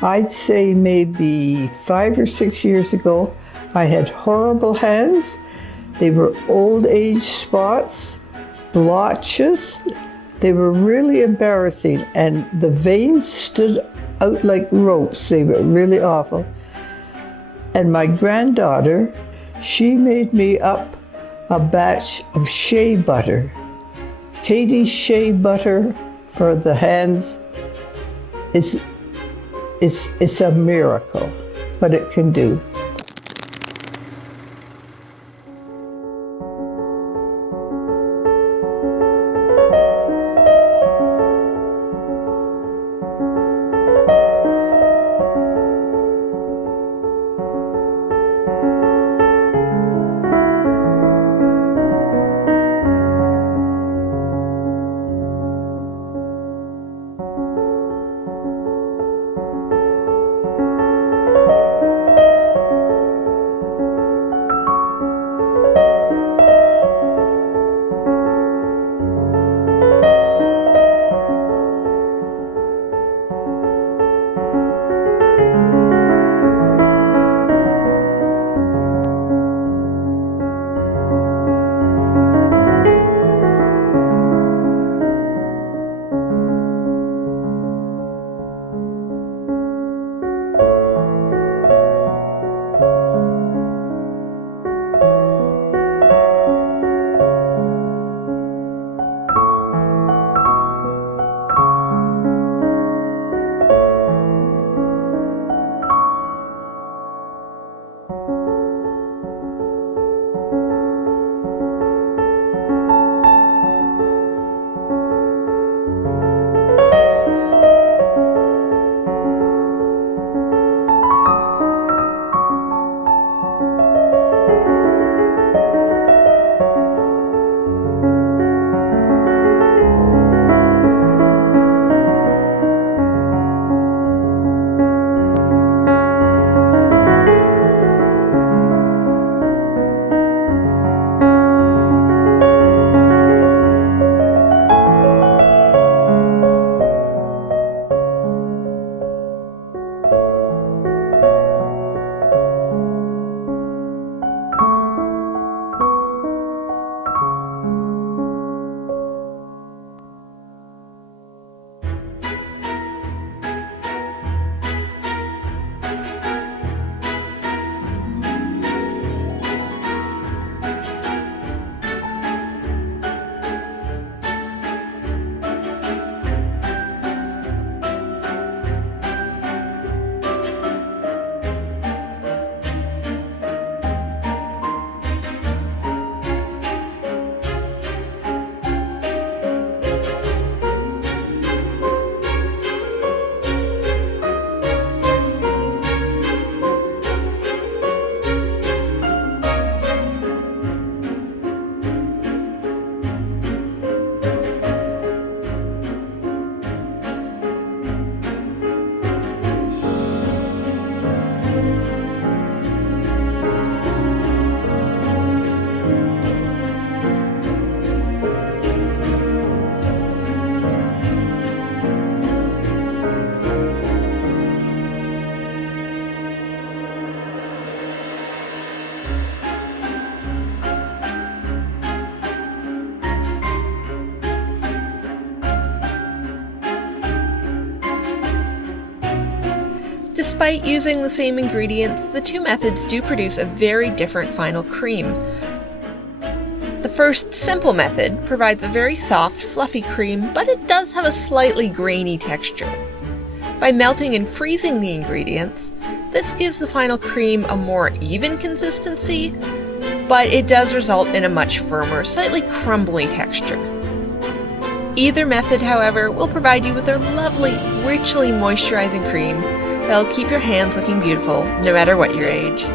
I'd say maybe 5 or 6 years ago, I had horrible hands. They were old age spots, blotches. They were really embarrassing, and the veins stood out like ropes. They were really awful. And my granddaughter, she made me up a batch of Shea butter. Katie's Shea butter for the hands is a miracle, what it can do. Despite using the same ingredients, the two methods do produce a very different final cream. The first, simple method provides a very soft, fluffy cream, but it does have a slightly grainy texture. By melting and freezing the ingredients, this gives the final cream a more even consistency, but it does result in a much firmer, slightly crumbly texture. Either method, however, will provide you with a lovely, richly moisturizing cream that'll keep your hands looking beautiful no matter what your age.